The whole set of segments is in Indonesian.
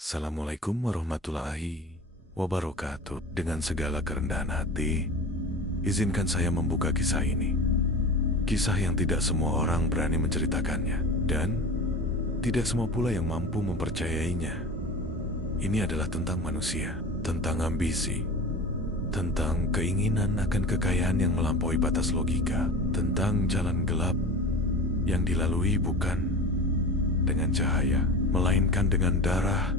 Assalamualaikum warahmatullahi wabarakatuh. Dengan segala kerendahan hati, izinkan saya membuka kisah ini. Kisah yang tidak semua orang berani menceritakannya, dan tidak semua pula yang mampu mempercayainya. Ini adalah tentang manusia, tentang ambisi, tentang keinginan akan kekayaan yang melampaui batas logika, tentang jalan gelap yang dilalui bukan dengan cahaya, melainkan dengan darah,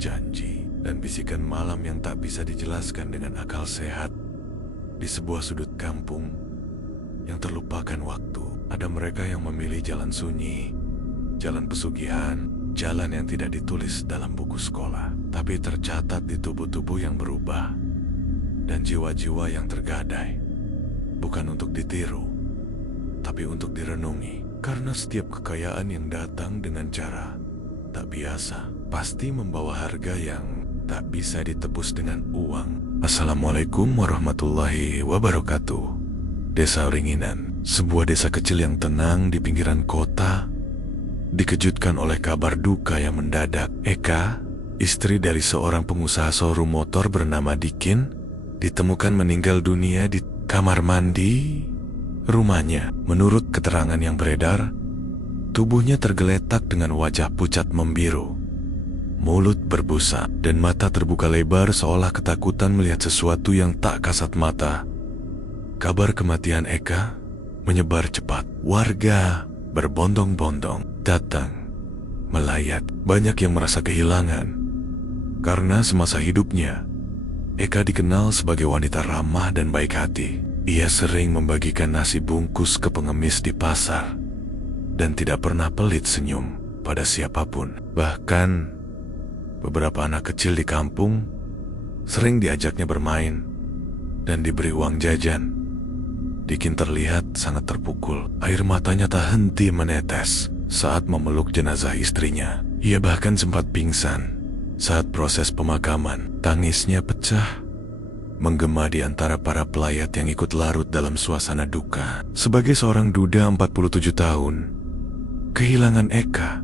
janji, dan bisikan malam yang tak bisa dijelaskan dengan akal sehat. Di sebuah sudut kampung yang terlupakan waktu, ada mereka yang memilih jalan sunyi, jalan pesugihan, jalan yang tidak ditulis dalam buku sekolah, tapi tercatat di tubuh-tubuh yang berubah dan jiwa-jiwa yang tergadai. Bukan untuk ditiru, tapi untuk direnungi. Karena setiap kekayaan yang datang dengan cara tak biasa pasti membawa harga yang tak bisa ditebus dengan uang. Assalamualaikum warahmatullahi wabarakatuh. Desa Ringinan, sebuah desa kecil yang tenang di pinggiran kota, dikejutkan oleh kabar duka yang mendadak. Eka, istri dari seorang pengusaha showroom motor bernama Dikin, ditemukan meninggal dunia di kamar mandi rumahnya. Menurut keterangan yang beredar, tubuhnya tergeletak dengan wajah pucat membiru, mulut berbusa, dan mata terbuka lebar seolah ketakutan melihat sesuatu yang tak kasat mata. Kabar kematian Eka menyebar cepat. Warga berbondong-bondong datang melayat. Banyak yang merasa kehilangan, karena semasa hidupnya Eka dikenal sebagai wanita ramah dan baik hati. Ia sering membagikan nasi bungkus ke pengemis di pasar dan tidak pernah pelit senyum pada siapapun. Bahkan beberapa anak kecil di kampung sering diajaknya bermain dan diberi uang jajan. Dikin terlihat sangat terpukul. Air matanya tak henti menetes saat memeluk jenazah istrinya. Ia bahkan sempat pingsan saat proses pemakaman. Tangisnya pecah menggema di antara para pelayat yang ikut larut dalam suasana duka. Sebagai seorang duda 47 tahun, kehilangan Eka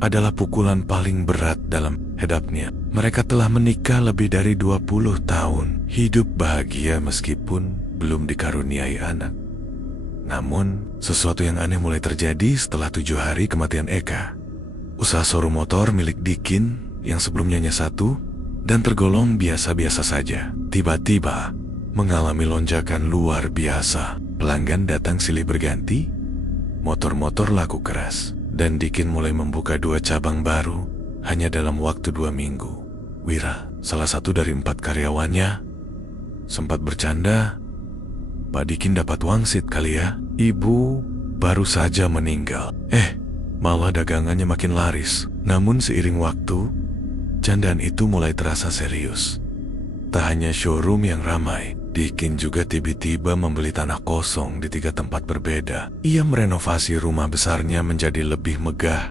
adalah pukulan paling berat dalam hidupnya. Mereka telah menikah lebih dari 20 tahun, hidup bahagia meskipun belum dikaruniai anak. Namun, sesuatu yang aneh mulai terjadi setelah 7 hari kematian Eka. Usaha showroom motor milik Dikin yang sebelumnya hanya satu dan tergolong biasa-biasa saja, tiba-tiba mengalami lonjakan luar biasa. Pelanggan datang silih berganti, motor-motor laku keras, dan Dikin mulai membuka 2 cabang baru hanya dalam waktu 2 minggu. Wira, salah satu dari 4 karyawannya, sempat bercanda, "Pak Dikin dapat wangsit kali ya? Ibu baru saja meninggal." Malah dagangannya makin laris. Namun seiring waktu, candaan itu mulai terasa serius. Tak hanya showroom yang ramai, Dikin juga tiba-tiba membeli tanah kosong di 3 tempat berbeda. Ia merenovasi rumah besarnya menjadi lebih megah,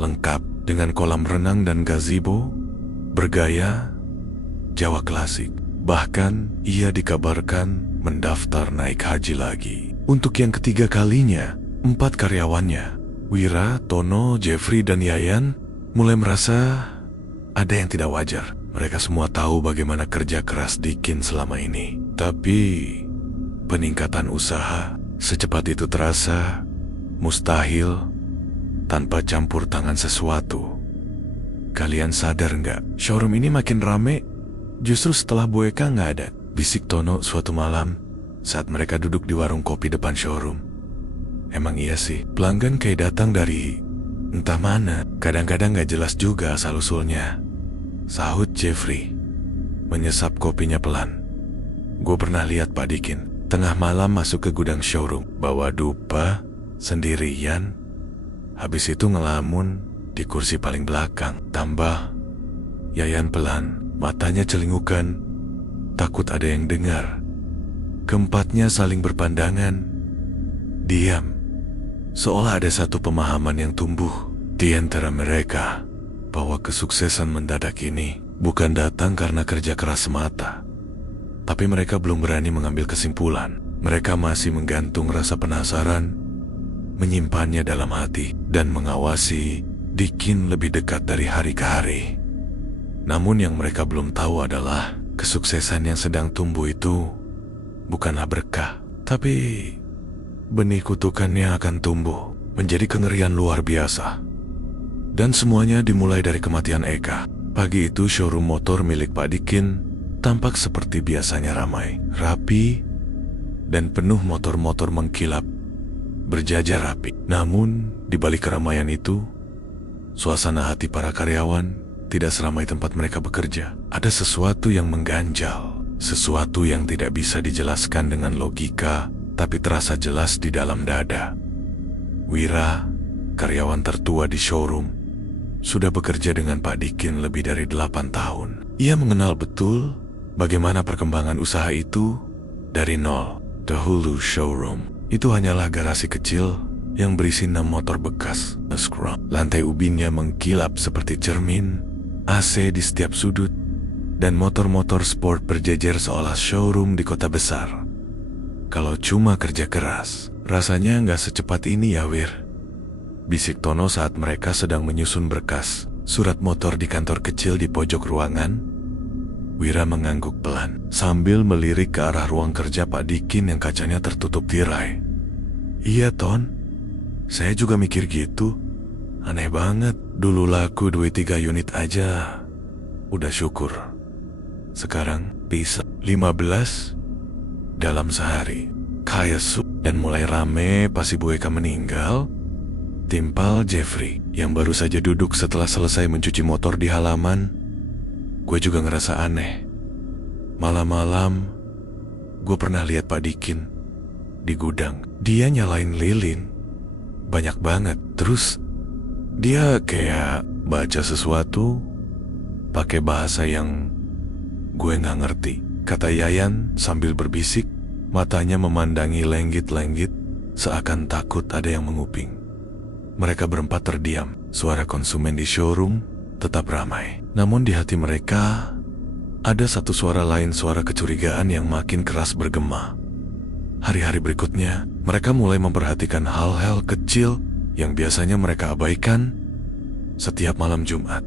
lengkap dengan kolam renang dan gazebo bergaya Jawa klasik. Bahkan ia dikabarkan mendaftar naik haji lagi. Untuk yang ketiga kalinya, 4 karyawannya, Wira, Tono, Jeffrey, dan Yayan, mulai merasa ada yang tidak wajar. Mereka semua tahu bagaimana kerja keras Dikin selama ini. Tapi peningkatan usaha secepat itu terasa mustahil tanpa campur tangan sesuatu. Kalian sadar nggak? Showroom ini makin rame justru setelah Bu Eka nggak ada, bisik Tono suatu malam saat mereka duduk di warung kopi depan showroom. Emang iya sih, pelanggan kayak datang dari entah mana. Kadang-kadang nggak jelas juga asal-usulnya, sahut Jeffrey menyesap kopinya pelan. Gue pernah lihat Pak Dikin tengah malam masuk ke gudang showroom, bawa dupa sendirian, habis itu ngelamun di kursi paling belakang. Tambah Yayan pelan, matanya celingukan, takut ada yang dengar. Keempatnya saling berpandangan, diam, seolah ada satu pemahaman yang tumbuh di antara mereka, bahwa kesuksesan mendadak ini bukan datang karena kerja keras semata. Tapi mereka belum berani mengambil kesimpulan. Mereka masih menggantung rasa penasaran, menyimpannya dalam hati, dan mengawasi Dikin lebih dekat dari hari ke hari. Namun yang mereka belum tahu adalah kesuksesan yang sedang tumbuh itu bukanlah berkah, tapi benih kutukannya akan tumbuh menjadi kengerian luar biasa. Dan semuanya dimulai dari kematian Eka. Pagi itu showroom motor milik Pak Dikin tampak seperti biasanya ramai, rapi, dan penuh motor-motor mengkilap, berjajar rapi. Namun, di balik keramaian itu, suasana hati para karyawan tidak seramai tempat mereka bekerja. Ada sesuatu yang mengganjal, sesuatu yang tidak bisa dijelaskan dengan logika, tapi terasa jelas di dalam dada. Wira, karyawan tertua di showroom, sudah bekerja dengan Pak Dikin lebih dari 8 tahun. Ia mengenal betul bagaimana perkembangan usaha itu dari nol. Dahulu showroom itu hanyalah garasi kecil yang berisi 6 motor bekas. Lantai ubinnya mengkilap seperti cermin, AC di setiap sudut, dan motor-motor sport berjejer seolah showroom di kota besar. Kalau cuma kerja keras, rasanya nggak secepat ini ya, Wir. Bisik Tono saat mereka sedang menyusun berkas surat motor di kantor kecil di pojok ruangan. Wira mengangguk pelan sambil melirik ke arah ruang kerja Pak Dikin yang kacanya tertutup tirai. Iya, Ton. Saya juga mikir gitu. Aneh banget, dulu laku 2-3 unit aja udah syukur. Sekarang bisa 15 dalam sehari. Kayak dan mulai rame pas Ibu Eka meninggal. Timpal Jeffrey yang baru saja duduk setelah selesai mencuci motor di halaman. Gue juga ngerasa aneh. Malam-malam gue pernah lihat Pak Dikin di gudang. Dia nyalain lilin banyak banget. Terus dia kayak baca sesuatu pakai bahasa yang gue gak ngerti, kata Yayan sambil berbisik, matanya memandangi lenggit-lenggit seakan takut ada yang menguping. Mereka berempat terdiam. Suara konsumen di showroom tetap ramai. Namun di hati mereka ada satu suara lain, suara kecurigaan yang makin keras bergema. Hari-hari berikutnya, mereka mulai memperhatikan hal-hal kecil yang biasanya mereka abaikan. Setiap malam Jumat,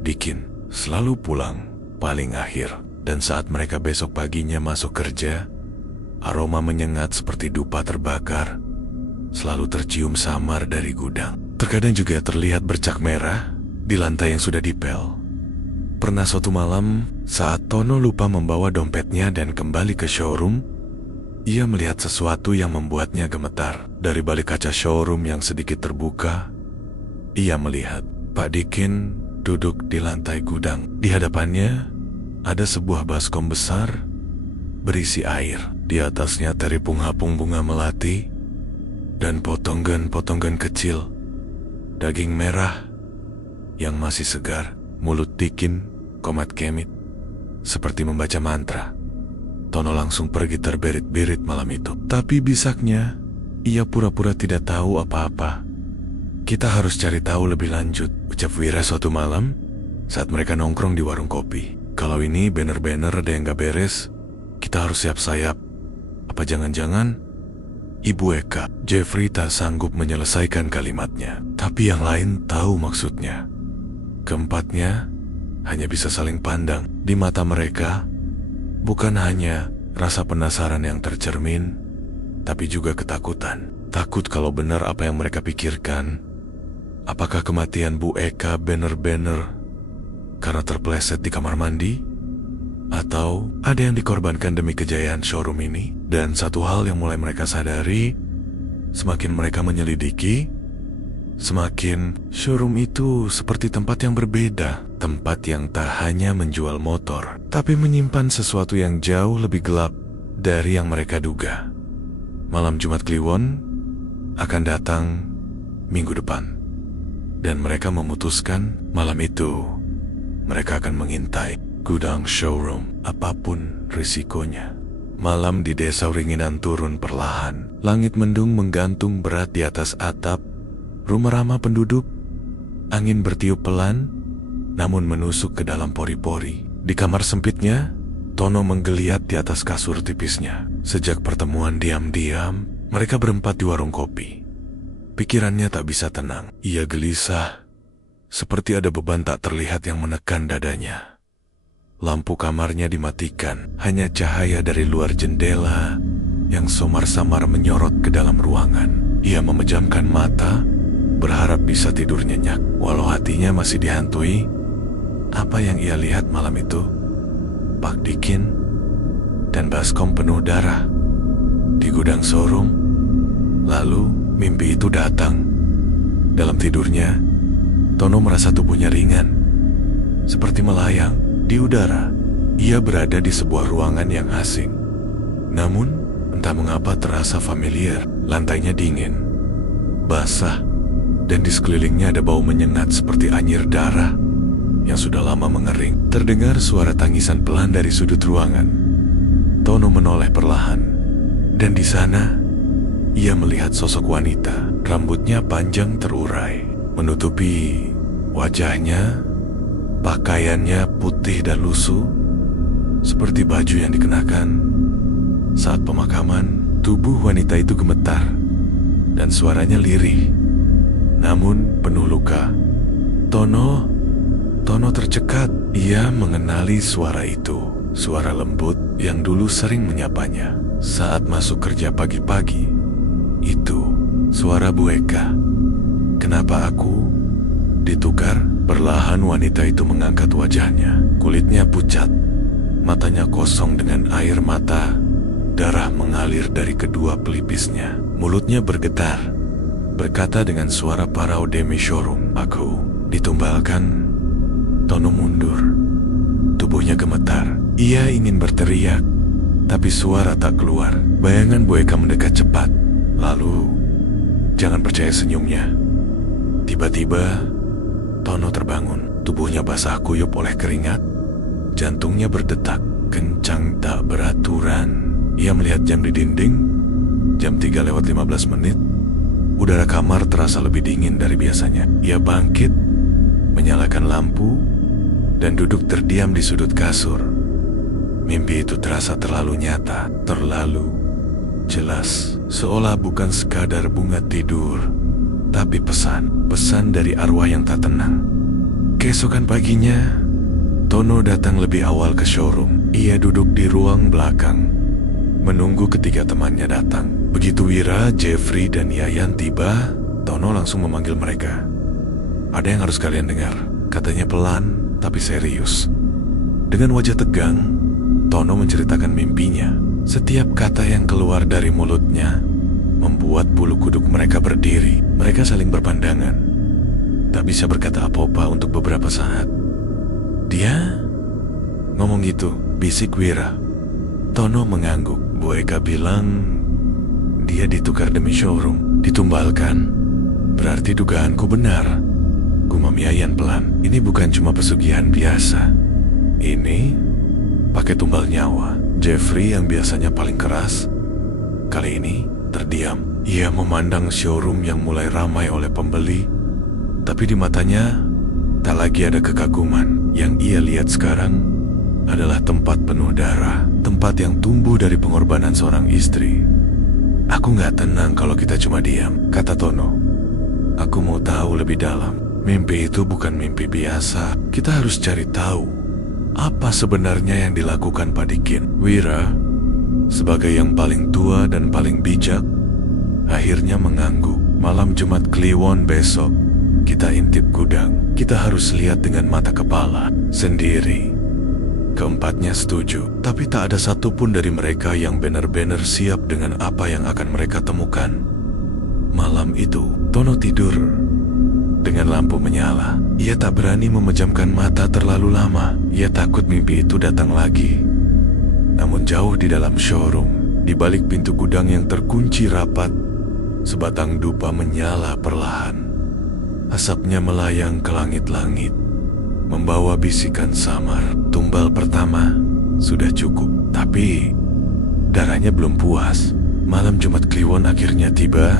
Dikin selalu pulang paling akhir, dan saat mereka besok paginya masuk kerja, aroma menyengat seperti dupa terbakar selalu tercium samar dari gudang. Terkadang juga terlihat bercak merah di lantai yang sudah dipel. Pernah suatu malam, saat Tono lupa membawa dompetnya dan kembali ke showroom, ia melihat sesuatu yang membuatnya gemetar. Dari balik kaca showroom yang sedikit terbuka, ia melihat Pak Dikin duduk di lantai gudang. Di hadapannya ada sebuah baskom besar berisi air. Di atasnya teripung hapung bunga melati dan potongan-potongan kecil daging merah yang masih segar. Mulut Dikin komat kemit seperti membaca mantra. Tono langsung pergi terberit-berit malam itu. Tapi bisaknya ia pura-pura tidak tahu apa-apa. Kita harus cari tahu lebih lanjut, ucap Wira suatu malam saat mereka nongkrong di warung kopi. Kalau ini banner-banner ada yang gak beres, kita harus siap-sayap. Apa jangan-jangan Ibu Eka? Jeffrey tak sanggup menyelesaikan kalimatnya, tapi yang lain tahu maksudnya. Keempatnya hanya bisa saling pandang. Di mata mereka bukan hanya rasa penasaran yang tercermin, tapi juga ketakutan. Takut kalau benar apa yang mereka pikirkan. Apakah kematian Bu Eka benar-benar karena terpleset di kamar mandi? Atau ada yang dikorbankan demi kejayaan showroom ini? Dan satu hal yang mulai mereka sadari, semakin mereka menyelidiki, semakin showroom itu seperti tempat yang berbeda. Tempat yang tak hanya menjual motor, tapi menyimpan sesuatu yang jauh lebih gelap dari yang mereka duga. Malam Jumat Kliwon akan datang minggu depan, dan mereka memutuskan malam itu mereka akan mengintai gudang showroom apapun risikonya. Malam di desa Ringinan turun perlahan. Langit mendung menggantung berat di atas atap rumah ramah penduduk. Angin bertiup pelan namun menusuk ke dalam pori-pori. Di kamar sempitnya, Tono menggeliat di atas kasur tipisnya. Sejak pertemuan diam-diam, mereka berempat di warung kopi. Pikirannya tak bisa tenang. Ia gelisah seperti ada beban tak terlihat yang menekan dadanya. Lampu kamarnya dimatikan, hanya cahaya dari luar jendela yang samar-samar menyorot ke dalam ruangan. Ia memejamkan mata, berharap bisa tidur nyenyak, walau hatinya masih dihantui. Apa yang ia lihat malam itu? Pak Dikin dan baskom penuh darah di gudang showroom. Lalu mimpi itu datang. Dalam tidurnya, Tono merasa tubuhnya ringan, seperti melayang di udara. Ia berada di sebuah ruangan yang asing. Namun, entah mengapa terasa familiar. Lantainya dingin, basah, dan di sekelilingnya ada bau menyengat seperti anyir darah yang sudah lama mengering. Terdengar suara tangisan pelan dari sudut ruangan. Tono menoleh perlahan, dan di sana ia melihat sosok wanita. Rambutnya panjang terurai, menutupi wajahnya. Pakaiannya putih dan lusuh, seperti baju yang dikenakan saat pemakaman. Tubuh wanita itu gemetar, dan suaranya lirih, namun penuh luka. Tono tercekat. Ia mengenali suara itu, suara lembut yang dulu sering menyapanya saat masuk kerja pagi-pagi. Itu suara Bu Eka. Kenapa aku ditukar? Perlahan wanita itu mengangkat wajahnya. Kulitnya pucat, matanya kosong dengan air mata. Darah mengalir dari kedua pelipisnya. Mulutnya bergetar, berkata dengan suara parau demi showroom, "Aku ditumbalkan." Tono mundur, tubuhnya gemetar. Ia ingin berteriak, tapi suara tak keluar. Bayangan Bu Eka mendekat cepat. Lalu, jangan percaya senyumnya. Tiba-tiba, Tono terbangun. Tubuhnya basah kuyup oleh keringat. Jantungnya berdetak kencang tak beraturan. Ia melihat jam di dinding, jam 3:15. Udara kamar terasa lebih dingin dari biasanya. Ia bangkit, menyalakan lampu, dan duduk terdiam di sudut kasur. Mimpi itu terasa terlalu nyata, terlalu jelas, seolah bukan sekadar bunga tidur, tapi pesan dari arwah yang tak tenang. Keesokan paginya, Tono datang lebih awal ke showroom. Ia duduk di ruang belakang, menunggu ketiga temannya datang. Begitu Wira, Jeffrey, dan Yayan tiba, Tono langsung memanggil mereka. "Ada yang harus kalian dengar," katanya pelan tapi serius. Dengan wajah tegang, Tono menceritakan mimpinya. Setiap kata yang keluar dari mulutnya membuat bulu kuduk mereka berdiri. Mereka saling berpandangan, tak bisa berkata apa-apa untuk beberapa saat. "Dia ngomong gitu," bisik Wira. Tono mengangguk. Bu Eka bilang dia ditukar demi showroom. "Ditumbalkan? Berarti dugaanku benar," gumam Yayan pelan. "Ini bukan cuma pesugihan biasa. Ini pakai tumbal nyawa." Jeffrey yang biasanya paling keras, kali ini terdiam. Ia memandang showroom yang mulai ramai oleh pembeli, tapi di matanya tak lagi ada kekaguman. Yang ia lihat sekarang adalah tempat penuh darah, tempat yang tumbuh dari pengorbanan seorang istri. "Aku gak tenang kalau kita cuma diam," kata Tono. "Aku mau tahu lebih dalam. Mimpi itu bukan mimpi biasa. Kita harus cari tahu apa sebenarnya yang dilakukan Pak Dikin." Wira, sebagai yang paling tua dan paling bijak, akhirnya mengangguk. "Malam Jumat Kliwon besok, kita intip gudang. Kita harus lihat dengan mata kepala sendiri." Keempatnya setuju, tapi tak ada satupun dari mereka yang benar-benar siap dengan apa yang akan mereka temukan. Malam itu, Tono tidur dengan lampu menyala. Ia tak berani memejamkan mata terlalu lama. Ia takut mimpi itu datang lagi. Namun jauh di dalam showroom, di balik pintu gudang yang terkunci rapat, sebatang dupa menyala perlahan. Asapnya melayang ke langit-langit, membawa bisikan samar. Tumbal pertama sudah cukup, tapi darahnya belum puas. Malam Jumat Kliwon akhirnya tiba.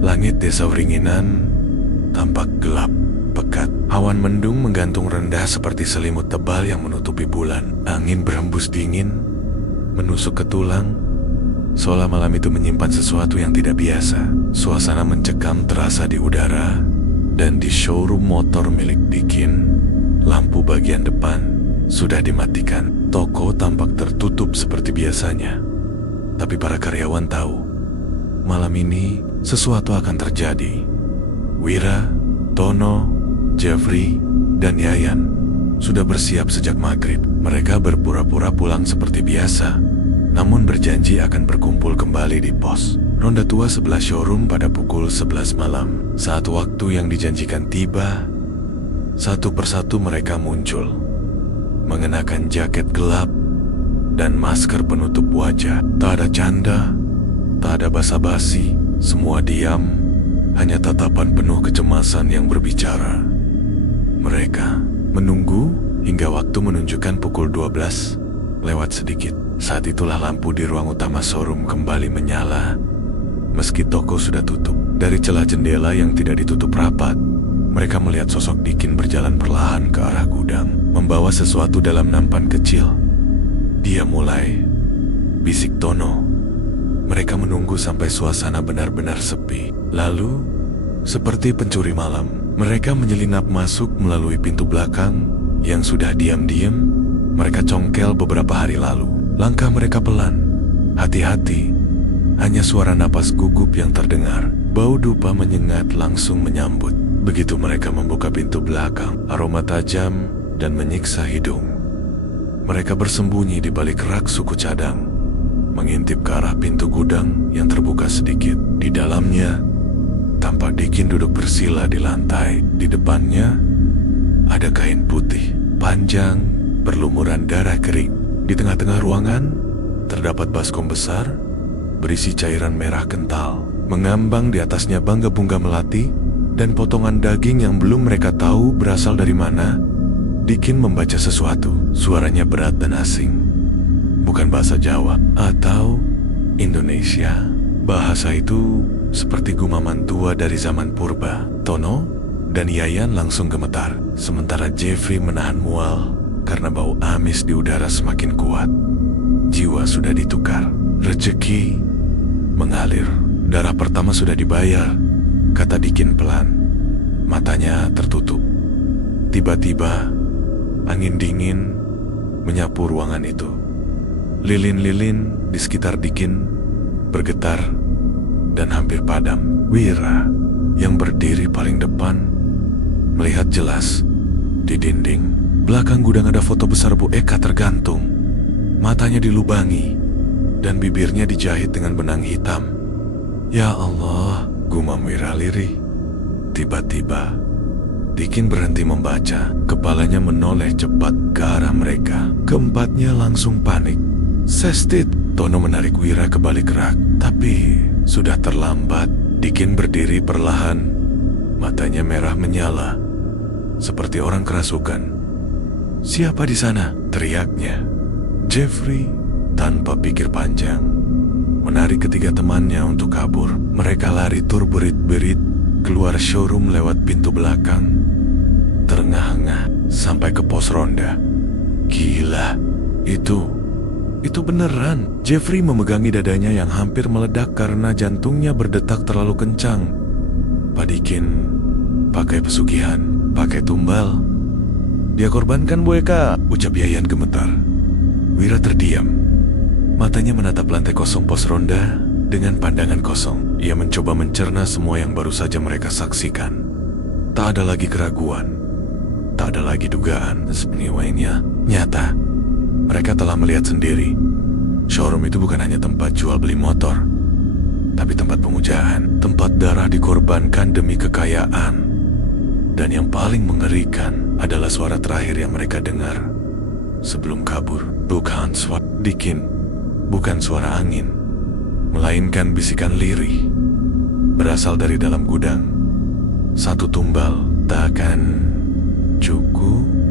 Langit desa Wringinan tampak gelap, pekat. Awan mendung menggantung rendah seperti selimut tebal yang menutupi bulan. Angin berhembus dingin, menusuk ke tulang, seolah malam itu menyimpan sesuatu yang tidak biasa. Suasana mencekam terasa di udara, Dan di showroom motor milik Dikin, lampu bagian depan sudah dimatikan. Toko tampak tertutup seperti biasanya. Tapi para karyawan tahu, malam ini sesuatu akan terjadi. Wira, Tono, Jeffrey, dan Yayan sudah bersiap sejak maghrib. Mereka berpura-pura pulang seperti biasa, namun berjanji akan berkumpul kembali di pos ronda tua sebelah showroom pada pukul 11 malam. Saat waktu yang dijanjikan tiba, satu persatu mereka muncul, mengenakan jaket gelap dan masker penutup wajah. Tak ada canda, tak ada basa-basi, semua diam, hanya tatapan penuh kecemasan yang berbicara. Mereka menunggu hingga waktu menunjukkan pukul 12 lewat sedikit. Saat itulah lampu di ruang utama showroom kembali menyala. Meski toko sudah tutup, dari celah jendela yang tidak ditutup rapat, mereka melihat sosok Dikin berjalan perlahan ke arah gudang, membawa sesuatu dalam nampan kecil. Dia mulai, bisik Tono. Mereka menunggu sampai suasana benar-benar sepi. Lalu, seperti pencuri malam, mereka menyelinap masuk melalui pintu belakang yang sudah diam-diam mereka congkel beberapa hari lalu. Langkah mereka pelan, hati-hati. Hanya suara napas gugup yang terdengar. Bau dupa menyengat langsung menyambut. Begitu mereka membuka pintu belakang, aroma tajam dan menyiksa hidung. Mereka bersembunyi di balik rak suku cadang, mengintip ke arah pintu gudang yang terbuka sedikit. Di dalamnya, tampak Dikin duduk bersila di lantai. Di depannya, ada kain putih, panjang, berlumuran darah kering. Di tengah-tengah ruangan, terdapat baskom besar, berisi cairan merah kental. Mengambang di atasnya bangga-bungga melati, dan potongan daging yang belum mereka tahu berasal dari mana. Dikin membaca sesuatu, suaranya berat dan asing. Bukan bahasa Jawa atau Indonesia. Bahasa itu seperti gumaman tua dari zaman purba. Tono dan Yayan langsung gemetar, sementara Jeffrey menahan mual karena bau amis di udara semakin kuat. Jiwa sudah ditukar, rezeki mengalir. Darah pertama sudah dibayar, kata Dikin pelan. Matanya tertutup. Tiba-tiba, angin dingin menyapu ruangan itu. Lilin-lilin di sekitar Dikin bergetar dan hampir padam. Wira, yang berdiri paling depan, melihat jelas di dinding belakang gudang ada foto besar Bu Eka tergantung. Matanya dilubangi dan bibirnya dijahit dengan benang hitam. Ya Allah, gumam Wira lirih. Tiba-tiba, Dikin berhenti membaca. Kepalanya menoleh cepat ke arah mereka. Keempatnya langsung panik. Sestit, Tono menarik Wira ke balik rak. Tapi sudah terlambat. Dikin berdiri perlahan. Matanya merah menyala, seperti orang kerasukan. Siapa di sana? Teriaknya. Jeffrey tanpa pikir panjang menarik ketiga temannya untuk kabur. Mereka lari turberit-berit keluar showroom lewat pintu belakang, terengah-engah sampai ke pos ronda. Gila, itu beneran. Jeffrey memegangi dadanya yang hampir meledak karena jantungnya berdetak terlalu kencang. Pak Dikin pakai pesugihan, pakai tumbal. Dia korbankan Bu Eka, ucap Yayan gemetar. Wira terdiam. Matanya menatap lantai kosong pos ronda dengan pandangan kosong. Ia mencoba mencerna semua yang baru saja mereka saksikan. Tak ada lagi keraguan, tak ada lagi dugaan. Sebenarnya nyata. Mereka telah melihat sendiri. Showroom itu bukan hanya tempat jual beli motor, tapi tempat pemujaan, tempat darah dikorbankan demi kekayaan. Dan yang paling mengerikan adalah suara terakhir yang mereka dengar sebelum kabur. Bukan suara Dikin, bukan suara angin, melainkan bisikan lirih berasal dari dalam gudang. Satu tumbal tak akan cukup.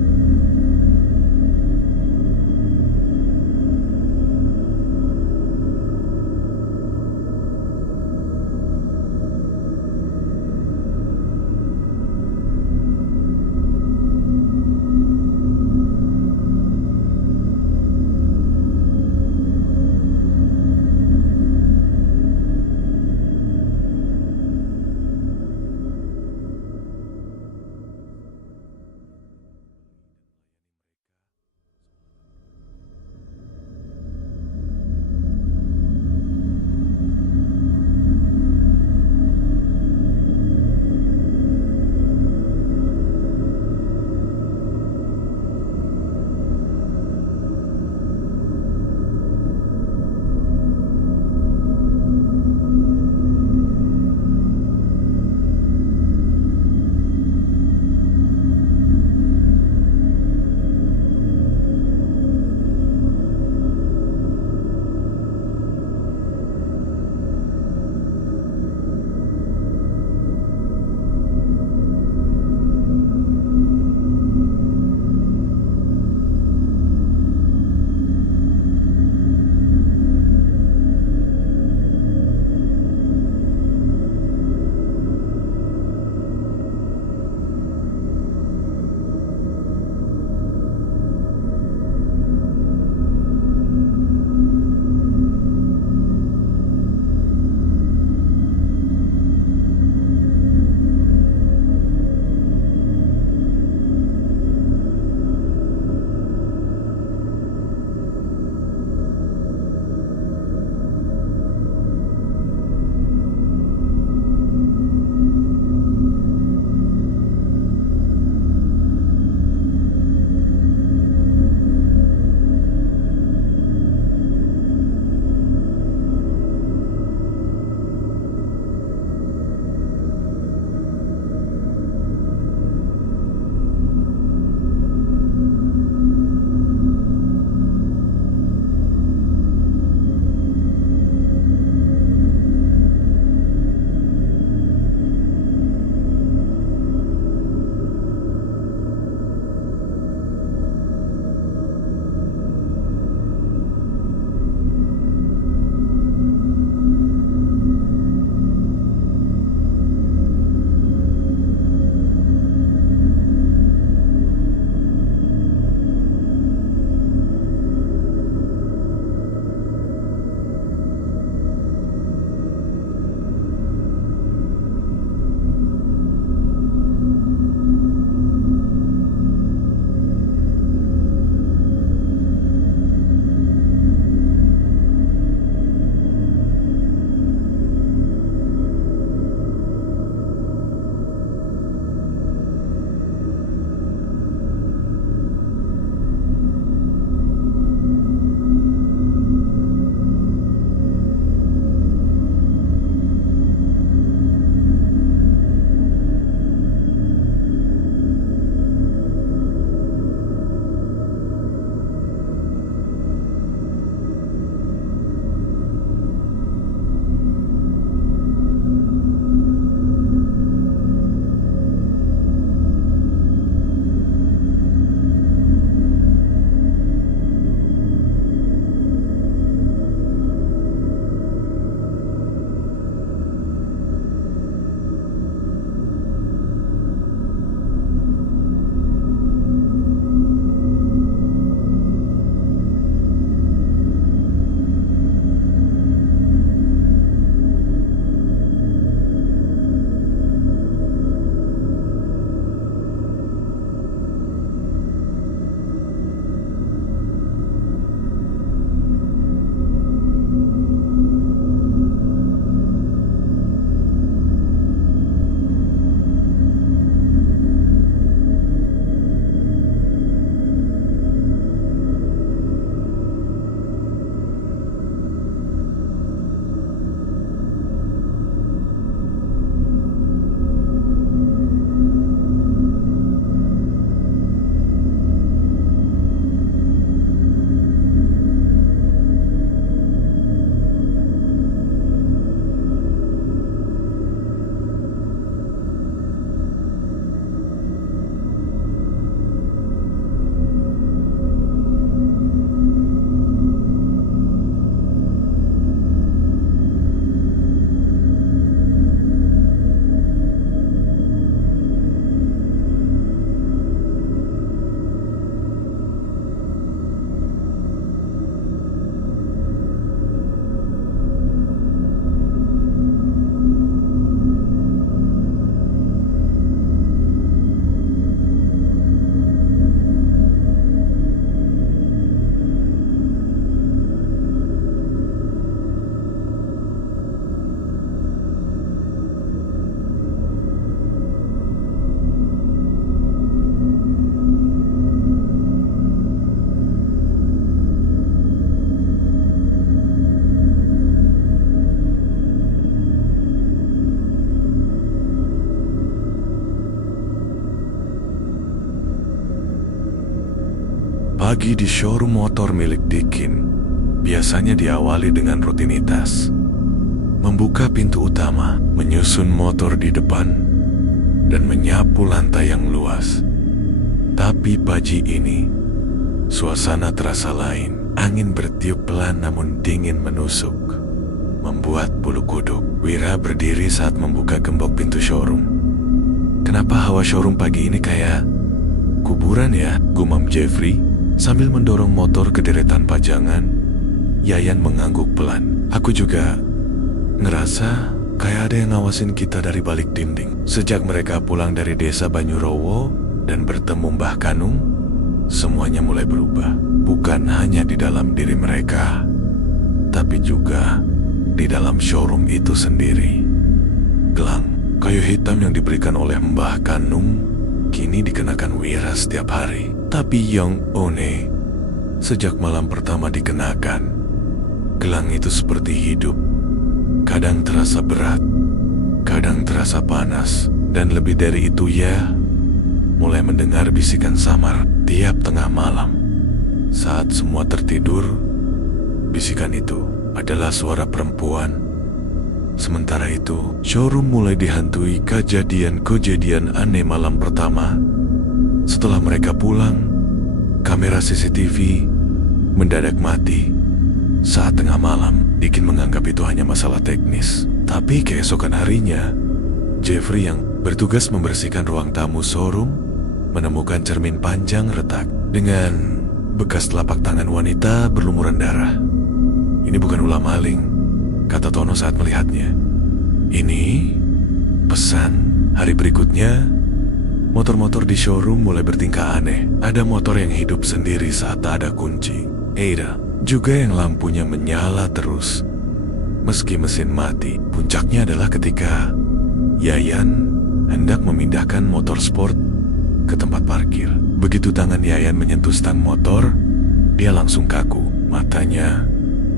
Pagi di showroom motor milik Dikin biasanya diawali dengan rutinitas. Membuka pintu utama, menyusun motor di depan, dan menyapu lantai yang luas. Tapi pagi ini, suasana terasa lain. Angin bertiup pelan namun dingin menusuk, membuat bulu kuduk. Wira berdiri saat membuka gembok pintu showroom. "Kenapa hawa showroom pagi ini kayak kuburan ya?" gumam Jeffrey sambil mendorong motor ke deretan pajangan. Yayan mengangguk pelan. "Aku juga ngerasa kayak ada yang ngawasin kita dari balik dinding." Sejak mereka pulang dari desa Banyurowo dan bertemu Mbah Kanung, semuanya mulai berubah. Bukan hanya di dalam diri mereka, tapi juga di dalam showroom itu sendiri. Gelang kayu hitam yang diberikan oleh Mbah Kanung kini dikenakan Wira setiap hari. Tapi Yang One, sejak malam pertama dikenakan, gelang itu seperti hidup. Kadang terasa berat, kadang terasa panas, dan lebih dari itu ya, mulai mendengar bisikan samar tiap tengah malam. Saat semua tertidur, bisikan itu adalah suara perempuan. Sementara itu, showroom mulai dihantui kejadian-kejadian aneh malam pertama. Setelah mereka pulang, kamera CCTV mendadak mati. Saat tengah malam, Dikin menganggap itu hanya masalah teknis. Tapi keesokan harinya, Jeffrey yang bertugas membersihkan ruang tamu showroom menemukan cermin panjang retak dengan bekas telapak tangan wanita berlumuran darah. "Ini bukan ulah maling," kata Tono saat melihatnya. "Ini pesan." Hari berikutnya, motor-motor di showroom mulai bertingkah aneh. Ada motor yang hidup sendiri saat tak ada kunci. Ada juga yang lampunya menyala terus meski mesin mati. Puncaknya adalah ketika Yayan hendak memindahkan motor sport ke tempat parkir. Begitu tangan Yayan menyentuh stang motor, dia langsung kaku. Matanya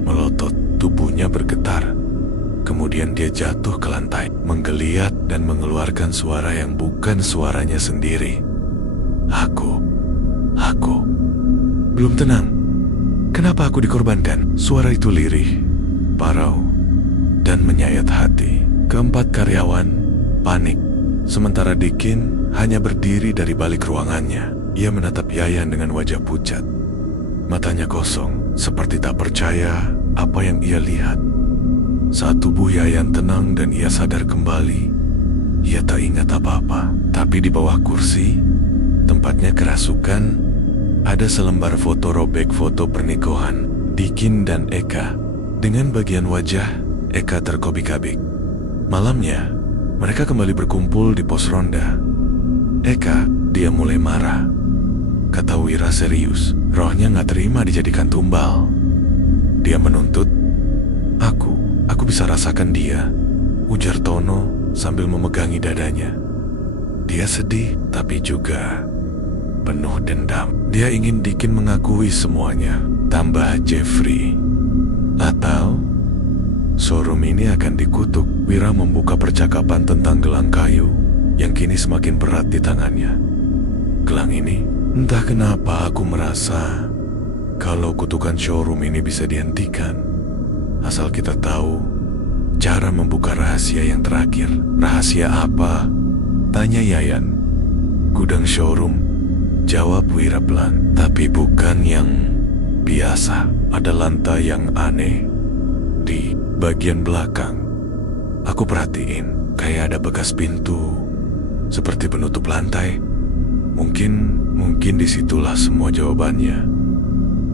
melotot, tubuhnya bergetar. Kemudian dia jatuh ke lantai, menggeliat dan mengeluarkan suara yang bukan suaranya sendiri. Aku. Belum tenang. Kenapa aku dikorbankan?" Suara itu lirih, parau, dan menyayat hati. Keempat karyawan panik, sementara Dikin hanya berdiri dari balik ruangannya. Ia menatap Yayan dengan wajah pucat. Matanya kosong, seperti tak percaya apa yang ia lihat. Saat tubuh Yayan tenang dan ia sadar kembali, ia tak ingat apa-apa. Tapi di bawah kursi, tempatnya kerasukan, ada selembar foto robek foto pernikahan Dikin dan Eka. Dengan bagian wajah Eka terkobik-kabik. Malamnya, mereka kembali berkumpul di pos ronda. "Eka, dia mulai marah," kata Wira serius. Rohnya gak terima dijadikan tumbal. Dia menuntut, Aku bisa rasakan dia," ujar Tono sambil memegangi dadanya. Dia sedih, tapi juga penuh dendam. Dia ingin Dikin mengakui semuanya, tambah Jeffrey. Atau showroom ini akan dikutuk. Wira membuka percakapan tentang gelang kayu yang kini semakin berat di tangannya. "Gelang ini, entah kenapa aku merasa kalau kutukan showroom ini bisa dihentikan. Asal kita tahu cara membuka rahasia yang terakhir." "Rahasia apa?" tanya Yayan. "Gudang showroom," jawab Wira pelan. "Tapi bukan yang biasa. Ada lantai yang aneh di bagian belakang. Aku perhatiin kayak ada bekas pintu seperti penutup lantai. Mungkin disitulah semua jawabannya."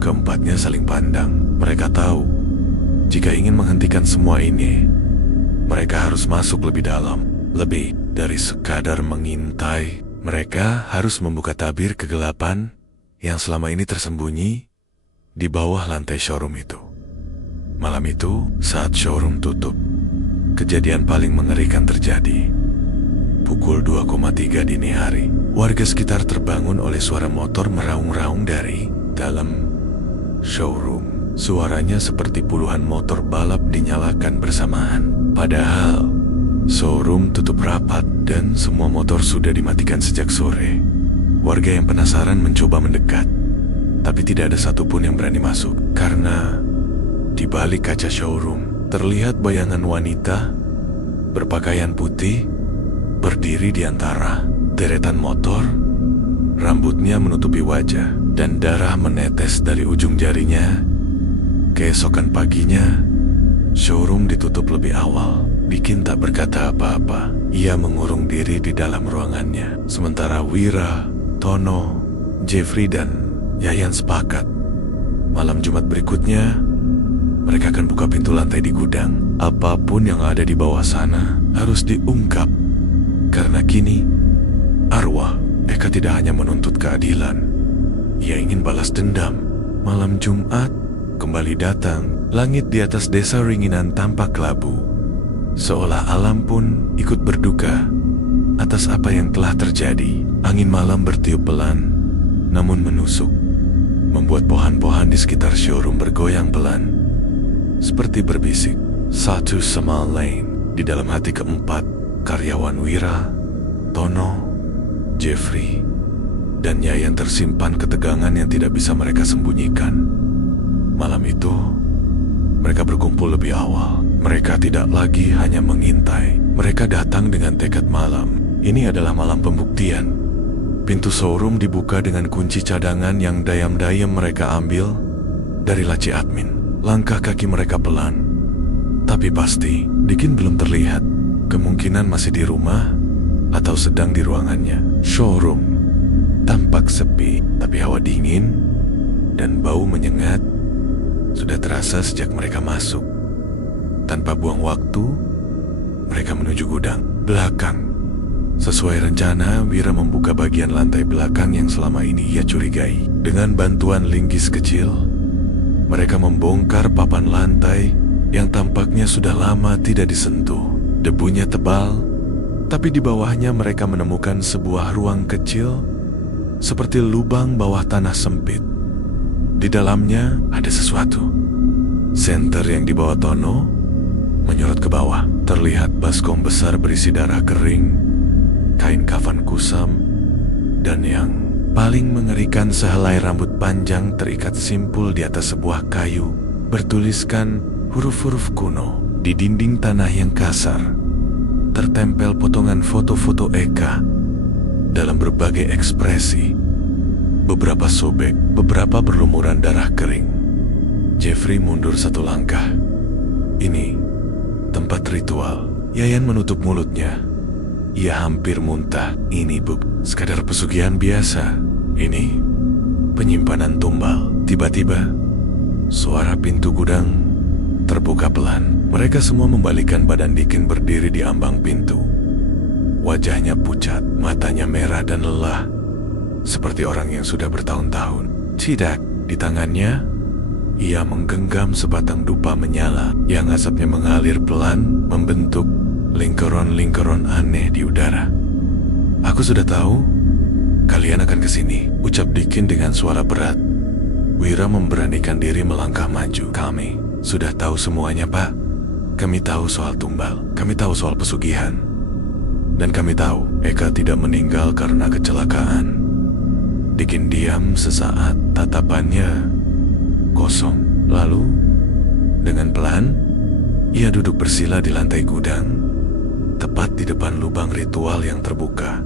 Keempatnya saling pandang. Mereka tahu jika ingin menghentikan semua ini, mereka harus masuk lebih dalam. Lebih dari sekadar mengintai, mereka harus membuka tabir kegelapan yang selama ini tersembunyi di bawah lantai showroom itu. Malam itu, saat showroom tutup, kejadian paling mengerikan terjadi. Pukul 2,3 dini hari, warga sekitar terbangun oleh suara motor meraung-raung dari dalam showroom. Suaranya seperti puluhan motor balap dinyalakan bersamaan. Padahal showroom tutup rapat dan semua motor sudah dimatikan sejak sore. Warga yang penasaran mencoba mendekat, tapi tidak ada satupun yang berani masuk. Karena di balik kaca showroom terlihat bayangan wanita berpakaian putih berdiri di antara deretan motor. Rambutnya menutupi wajah dan darah menetes dari ujung jarinya. Keesokan paginya, showroom ditutup lebih awal. Dikin tak berkata apa-apa. Ia mengurung diri di dalam ruangannya. Sementara Wira, Tono, Jeffrey, dan Yayan sepakat. Malam Jumat berikutnya, mereka akan buka pintu lantai di gudang. Apapun yang ada di bawah sana harus diungkap. Karena kini, arwah Eka tidak hanya menuntut keadilan. Ia ingin balas dendam. Malam Jumat kembali datang. Langit di atas desa Ringinan tampak kelabu. Seolah alam pun ikut berduka atas apa yang telah terjadi. Angin malam bertiup pelan, namun menusuk, membuat pohon-pohon di sekitar showroom bergoyang pelan, seperti berbisik satu sama lain. Di dalam hati keempat karyawan Wira, Tono, Jeffrey, dan Yayan tersimpan ketegangan yang tidak bisa mereka sembunyikan. Malam itu, mereka berkumpul lebih awal. Mereka tidak lagi hanya mengintai. Mereka datang dengan tekad malam. Ini adalah malam pembuktian. Pintu showroom dibuka dengan kunci cadangan yang dayam-dayam mereka ambil dari laci admin. Langkah kaki mereka pelan, tapi pasti Dikin belum terlihat. Kemungkinan masih di rumah atau sedang di ruangannya. Showroom tampak sepi, tapi hawa dingin dan bau menyengat sudah terasa sejak mereka masuk. Tanpa buang waktu, mereka menuju gudang belakang. Sesuai rencana, Wira membuka bagian lantai belakang yang selama ini ia curigai. Dengan bantuan linggis kecil, mereka membongkar papan lantai yang tampaknya sudah lama tidak disentuh. Debunya tebal, tapi di bawahnya mereka menemukan sebuah ruang kecil seperti lubang bawah tanah sempit. Di dalamnya ada sesuatu. Senter yang dibawa Tono menyorot ke bawah. Terlihat baskom besar berisi darah kering, kain kafan kusam, dan yang paling mengerikan sehelai rambut panjang terikat simpul di atas sebuah kayu bertuliskan huruf-huruf kuno. Di dinding tanah yang kasar tertempel potongan foto-foto Eka dalam berbagai ekspresi. Beberapa sobek, beberapa berlumuran darah kering. Jeffrey mundur satu langkah. Ini tempat ritual. Yayan menutup mulutnya. Ia hampir muntah. Ini sekadar pesugihan biasa. Ini penyimpanan tumbal. Tiba-tiba suara pintu gudang terbuka pelan. Mereka semua membalikkan badan. Dikin berdiri di ambang pintu. Wajahnya pucat, matanya merah dan lelah, seperti orang yang sudah bertahun-tahun. Tidak, di tangannya ia menggenggam sebatang dupa menyala yang asapnya mengalir pelan, membentuk lingkaran-lingkaran aneh di udara. Aku sudah tahu kalian akan kesini, ucap Dikin dengan suara berat. Wira memberanikan diri melangkah maju. Kami sudah tahu semuanya, Pak. Kami tahu soal tumbal, kami tahu soal pesugihan, dan kami tahu Eka tidak meninggal karena kecelakaan. Dikin diam sesaat, tatapannya kosong. Lalu, dengan pelan, ia duduk bersila di lantai gudang, tepat di depan lubang ritual yang terbuka.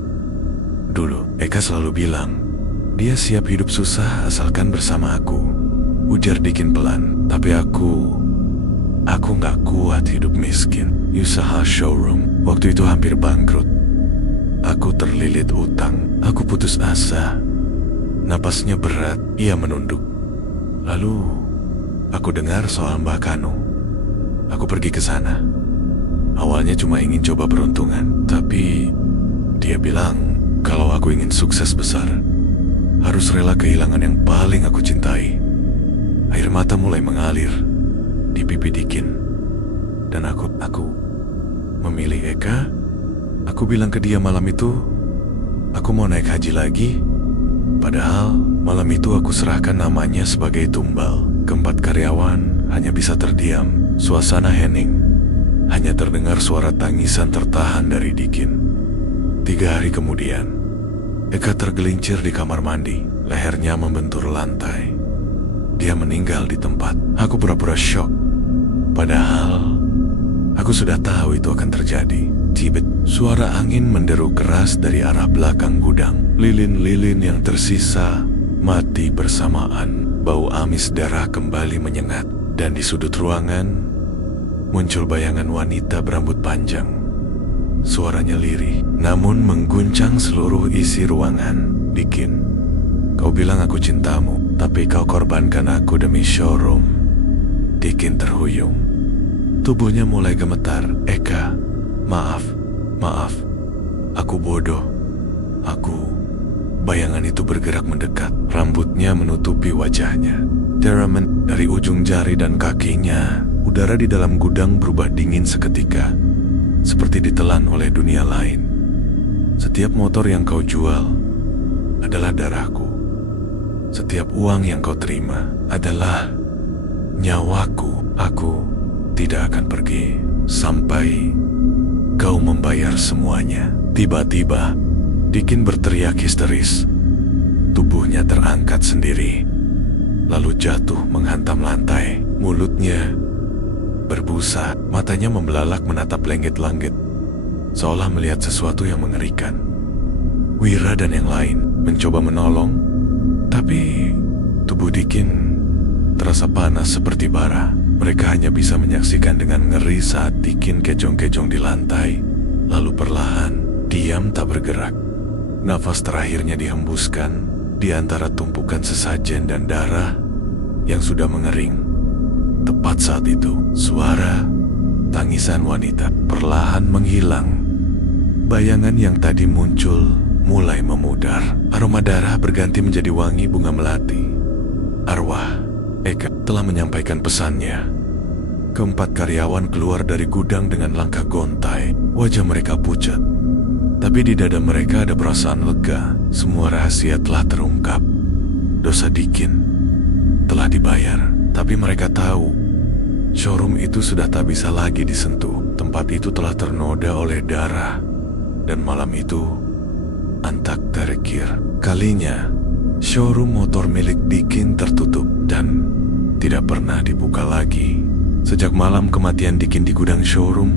Dulu, Eka selalu bilang, dia siap hidup susah asalkan bersama aku, ujar Dikin pelan. Tapi aku nggak kuat hidup miskin. Usaha showroom waktu itu hampir bangkrut. Aku terlilit utang. Aku putus asa. Napasnya berat. Ia menunduk. Lalu aku dengar soal Mbak Kanu. Aku pergi ke sana. Awalnya cuma ingin coba peruntungan, tapi dia bilang kalau aku ingin sukses besar, harus rela kehilangan yang paling aku cintai. Air mata mulai mengalir di pipi Dikin. Dan aku memilih Eka. Aku bilang ke dia malam itu, aku mau naik haji lagi. Padahal malam itu aku serahkan namanya sebagai tumbal. Keempat karyawan hanya bisa terdiam. Suasana hening. Hanya terdengar suara tangisan tertahan dari Dikin. 3 hari kemudian, Eka tergelincir di kamar mandi. Lehernya membentur lantai. Dia meninggal di tempat. Aku pura-pura syok. Padahal aku sudah tahu itu akan terjadi. Tibet, suara angin menderu keras dari arah belakang gudang. Lilin-lilin yang tersisa mati bersamaan. Bau amis darah kembali menyengat. Dan di sudut ruangan muncul bayangan wanita berambut panjang. Suaranya lirih, namun mengguncang seluruh isi ruangan. Dikin, kau bilang aku cintamu, tapi kau korbankan aku demi showroom. Dikin terhuyung. Tubuhnya mulai gemetar. Eka, maaf. Aku bodoh. Bayangan itu bergerak mendekat. Rambutnya menutupi wajahnya. Deramen dari ujung jari dan kakinya. Udara di dalam gudang berubah dingin seketika. Seperti ditelan oleh dunia lain. Setiap motor yang kau jual adalah darahku. Setiap uang yang kau terima adalah nyawaku. Aku tidak akan pergi sampai kau membayar semuanya. Tiba-tiba, Dikin berteriak histeris. Tubuhnya terangkat sendiri, lalu jatuh menghantam lantai. Mulutnya berbusa, matanya membelalak menatap langit-langit, seolah melihat sesuatu yang mengerikan. Wira dan yang lain mencoba menolong, tapi tubuh Dikin terasa panas seperti bara. Mereka hanya bisa menyaksikan dengan ngeri saat Dikin kejong-kejong di lantai, lalu perlahan diam tak bergerak. Nafas terakhirnya dihembuskan di antara tumpukan sesajen dan darah yang sudah mengering. Tepat saat itu, suara tangisan wanita perlahan menghilang. Bayangan yang tadi muncul mulai memudar. Aroma darah berganti menjadi wangi bunga melati. Arwah Eka telah menyampaikan pesannya. Keempat karyawan keluar dari gudang dengan langkah gontai. Wajah mereka pucat, tapi di dada mereka ada perasaan lega. Semua rahasia telah terungkap. Dosa Dikin telah dibayar. Tapi mereka tahu showroom itu sudah tak bisa lagi disentuh. Tempat itu telah ternoda oleh darah. Dan malam itu antak terakhir kalinya showroom motor milik Dikin tertutup dan tidak pernah dibuka lagi. Sejak malam kematian Dikin di gudang showroom,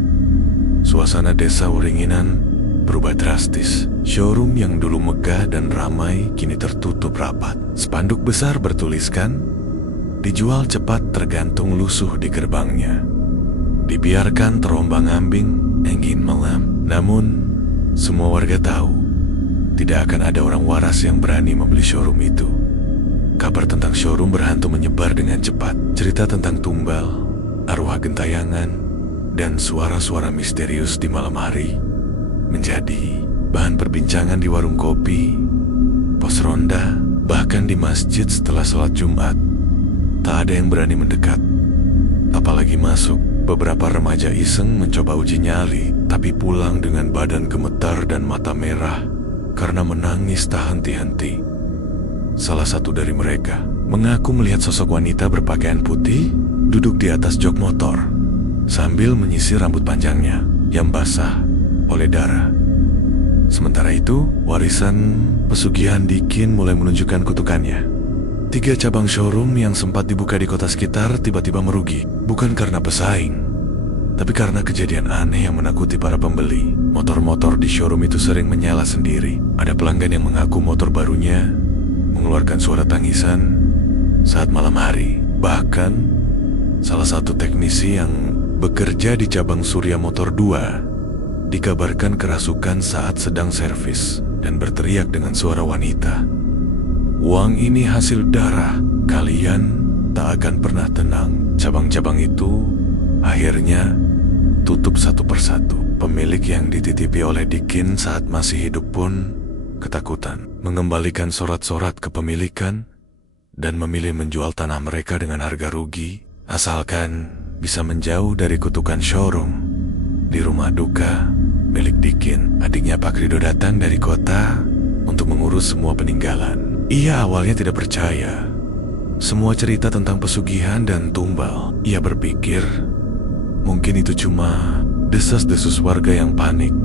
suasana desa Uringinan berubah drastis. Showroom yang dulu megah dan ramai kini tertutup rapat. Spanduk besar bertuliskan, dijual cepat tergantung lusuh di gerbangnya. Dibiarkan terombang-ambing engin malam. Namun, semua warga tahu, tidak akan ada orang waras yang berani membeli showroom itu. Kabar tentang showroom berhantu menyebar dengan cepat. Cerita tentang tumbal, arwah gentayangan, dan suara-suara misterius di malam hari menjadi bahan perbincangan di warung kopi, pos ronda, bahkan di masjid setelah sholat Jumat. Tak ada yang berani mendekat, apalagi masuk. Beberapa remaja iseng mencoba uji nyali, tapi pulang dengan badan gemetar dan mata merah karena menangis tak henti-henti. Salah satu dari mereka mengaku melihat sosok wanita berpakaian putih duduk di atas jok motor sambil menyisir rambut panjangnya yang basah oleh darah. Sementara itu, warisan pesugihan Dikin mulai menunjukkan kutukannya. 3 cabang showroom yang sempat dibuka di kota sekitar tiba-tiba merugi, bukan karena pesaing, tapi karena kejadian aneh yang menakuti para pembeli. Motor-motor di showroom itu sering menyala sendiri. Ada pelanggan yang mengaku motor barunya mengeluarkan suara tangisan saat malam hari. Bahkan, salah satu teknisi yang bekerja di cabang Surya Motor 2 dikabarkan kerasukan saat sedang servis dan berteriak dengan suara wanita. Uang ini hasil darah, kalian tak akan pernah tenang. Cabang-cabang itu akhirnya tutup satu persatu. Pemilik yang dititipi oleh Dikin saat masih hidup pun ketakutan, mengembalikan sorat-sorat kepemilikan dan memilih menjual tanah mereka dengan harga rugi, asalkan bisa menjauh dari kutukan showroom. Di rumah duka milik Dikin, adiknya Pak Rido datang dari kota untuk mengurus semua peninggalan. Ia awalnya tidak percaya semua cerita tentang pesugihan dan tumbal. Ia berpikir mungkin itu cuma desas-desus warga yang panik.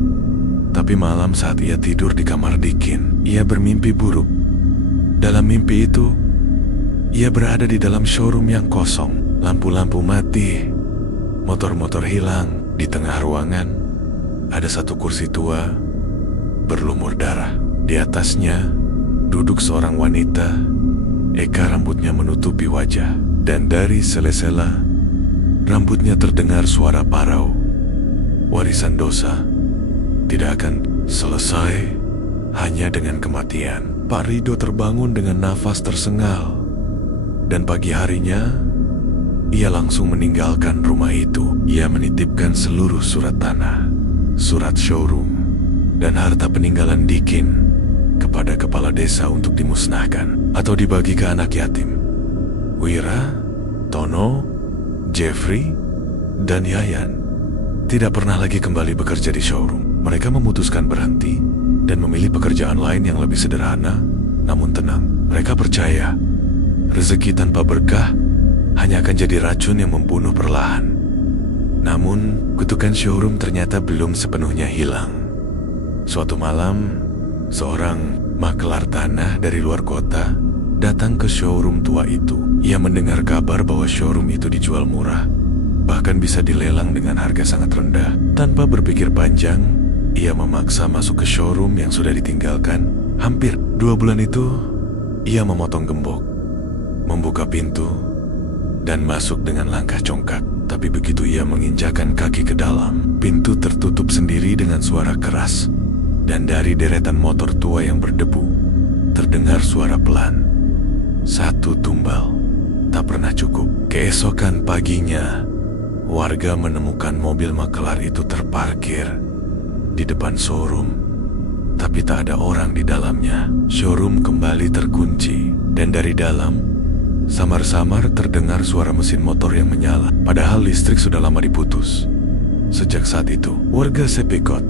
Tapi malam saat ia tidur di kamar Dikin, ia bermimpi buruk. Dalam mimpi itu, ia berada di dalam showroom yang kosong. Lampu-lampu mati, motor-motor hilang. Di tengah ruangan, ada satu kursi tua berlumur darah. Di atasnya, duduk seorang wanita. Eka rambutnya menutupi wajah. Dan dari sela-sela rambutnya terdengar suara parau. Warisan dosa tidak akan selesai hanya dengan kematian. Pak Rido terbangun dengan nafas tersengal. Dan pagi harinya, ia langsung meninggalkan rumah itu. Ia menitipkan seluruh surat tanah, surat showroom, dan harta peninggalan Dikin kepada kepala desa untuk dimusnahkan atau dibagi ke anak yatim. Wira, Tono, Jeffrey, dan Yayan tidak pernah lagi kembali bekerja di showroom. Mereka memutuskan berhenti dan memilih pekerjaan lain yang lebih sederhana, namun tenang. Mereka percaya rezeki tanpa berkah hanya akan jadi racun yang membunuh perlahan. Namun, kutukan showroom ternyata belum sepenuhnya hilang. Suatu malam, seorang makelar tanah dari luar kota datang ke showroom tua itu. Ia mendengar kabar bahwa showroom itu dijual murah, bahkan bisa dilelang dengan harga sangat rendah. Tanpa berpikir panjang, ia memaksa masuk ke showroom yang sudah ditinggalkan. Hampir 2 bulan itu, ia memotong gembok, membuka pintu, dan masuk dengan langkah congkak. Tapi begitu ia menginjakan kaki ke dalam, pintu tertutup sendiri dengan suara keras. Dan dari deretan motor tua yang berdebu, terdengar suara pelan. 1 tumbal tak pernah cukup. Keesokan paginya, warga menemukan mobil makelar itu terparkir di depan showroom, tapi tak ada orang di dalamnya. Showroom kembali terkunci, dan dari dalam, samar-samar terdengar suara mesin motor yang menyala, padahal listrik sudah lama diputus. Sejak saat itu, warga sepikot,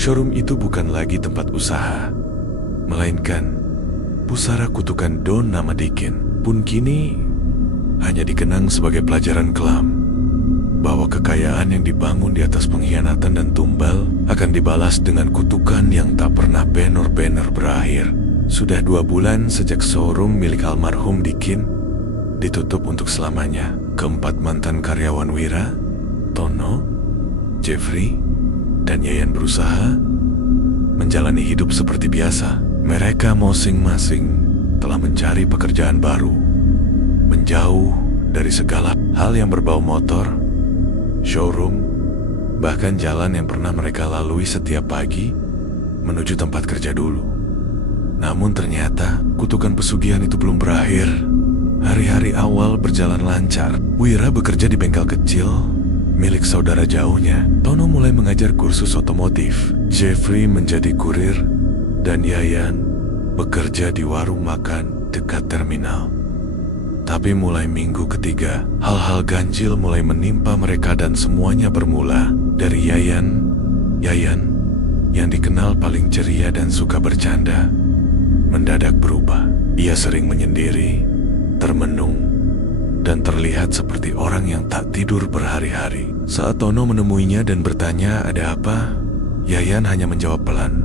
showroom itu bukan lagi tempat usaha, melainkan pusara kutukan Don nama Dikin. Pun kini hanya dikenang sebagai pelajaran kelam, bahwa kekayaan yang dibangun di atas pengkhianatan dan tumbal akan dibalas dengan kutukan yang tak pernah benor-benor berakhir. Sudah 2 bulan sejak showroom milik almarhum Dikin ditutup untuk selamanya. Keempat mantan karyawan Wira, Tono, Jeffrey, dan Yayan berusaha menjalani hidup seperti biasa. Mereka masing-masing telah mencari pekerjaan baru, menjauh dari segala hal yang berbau motor, showroom, bahkan jalan yang pernah mereka lalui setiap pagi menuju tempat kerja dulu. Namun ternyata kutukan pesugihan itu belum berakhir. Hari-hari awal berjalan lancar. Wira bekerja di bengkel kecil milik saudara jauhnya. Tono mulai mengajar kursus otomotif. Jeffrey menjadi kurir, dan Yayan bekerja di warung makan dekat terminal. Tapi mulai minggu ketiga, hal-hal ganjil mulai menimpa mereka dan semuanya bermula dari Yayan. Yayan, yang dikenal paling ceria dan suka bercanda, mendadak berubah. Ia sering menyendiri, termenung, dan terlihat seperti orang yang tak tidur berhari-hari. Saat Tono menemuinya dan bertanya ada apa, Yayan hanya menjawab pelan,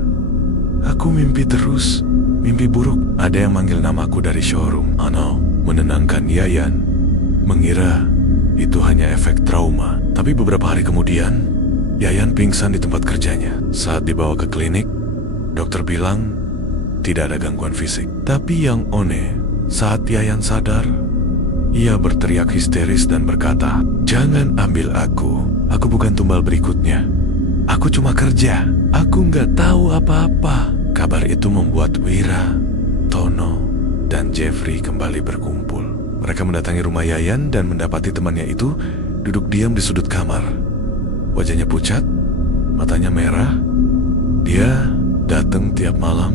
"Aku mimpi terus, mimpi buruk." Ada yang manggil namaku dari showroom. Ano menenangkan Yayan, mengira itu hanya efek trauma. Tapi beberapa hari kemudian, Yayan pingsan di tempat kerjanya. Saat dibawa ke klinik, dokter bilang tidak ada gangguan fisik. Tapi yang aneh, saat Yayan sadar, ia berteriak histeris dan berkata, "Jangan ambil aku bukan tumbal berikutnya. Aku cuma kerja, aku nggak tahu apa-apa." Kabar itu membuat Wira, Tono, dan Jeffrey kembali berkumpul. Mereka mendatangi rumah Yayan dan mendapati temannya itu duduk diam di sudut kamar. Wajahnya pucat, matanya merah. Dia datang tiap malam,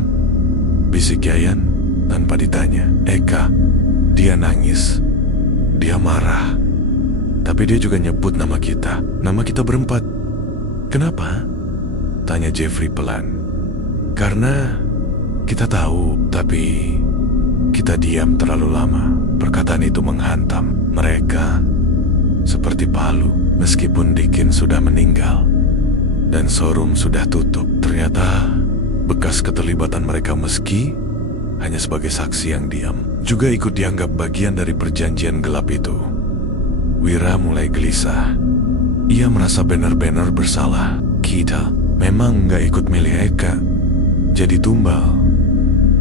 bisik Yayan tanpa ditanya. "Eka." Dia nangis, dia marah. Tapi dia juga nyebut nama kita berempat. "Kenapa?" tanya Jeffrey pelan. "Karena kita tahu, tapi kita diam terlalu lama." Perkataan itu menghantam mereka seperti palu. Meskipun Dikin sudah meninggal dan showroom sudah tutup, ternyata bekas keterlibatan mereka meski hanya sebagai saksi yang diam, juga ikut dianggap bagian dari perjanjian gelap itu. Wira mulai gelisah. Ia merasa benar-benar bersalah. Kita memang nggak ikut milih Eka jadi tumbal.